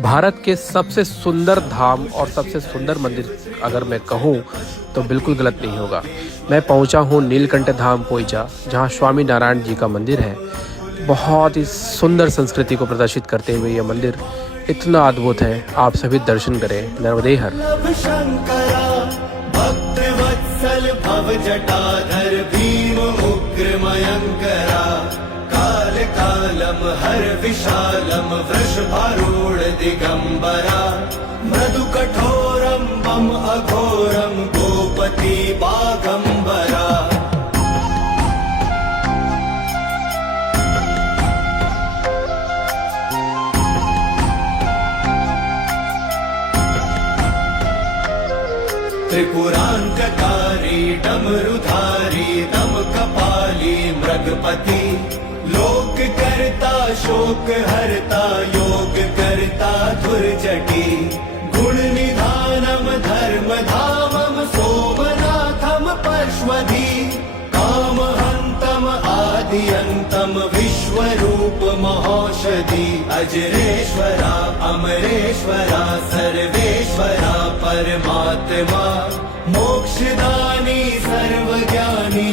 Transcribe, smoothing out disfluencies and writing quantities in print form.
भारत के सबसे सुंदर धाम और सबसे सुंदर मंदिर अगर मैं कहूँ तो बिल्कुल गलत नहीं होगा। मैं पहुँचा हूँ नीलकंठ धाम पोइचा, जहाँ स्वामी नारायण जी का मंदिर है। बहुत ही सुंदर संस्कृति को प्रदर्शित करते हुए यह मंदिर इतना अद्भुत है। आप सभी दर्शन करें। नर्मदे हर। भक्तवत्सल भव जटाधर भीम उग्र मयंकरा काल कालम हर विशालम वृषभारूढ़ दिगंबरा मृदु कठोरम बम अघोरम गोपति बागंबरा। त्रिपुरांतकारी डमरुधारी दम कपाली मृगपति लोक करता शोक हरता योग करता धुर्जटी गुण निधानम धर्म धामम सोमनाथम पश्वधी काम हंतम आदियंतम विश्वरूप महौषधि अजरेश्वरा अमरेश्वरा सर्वेश्वरा परमात्मा मोक्षदानी सर्वज्ञानी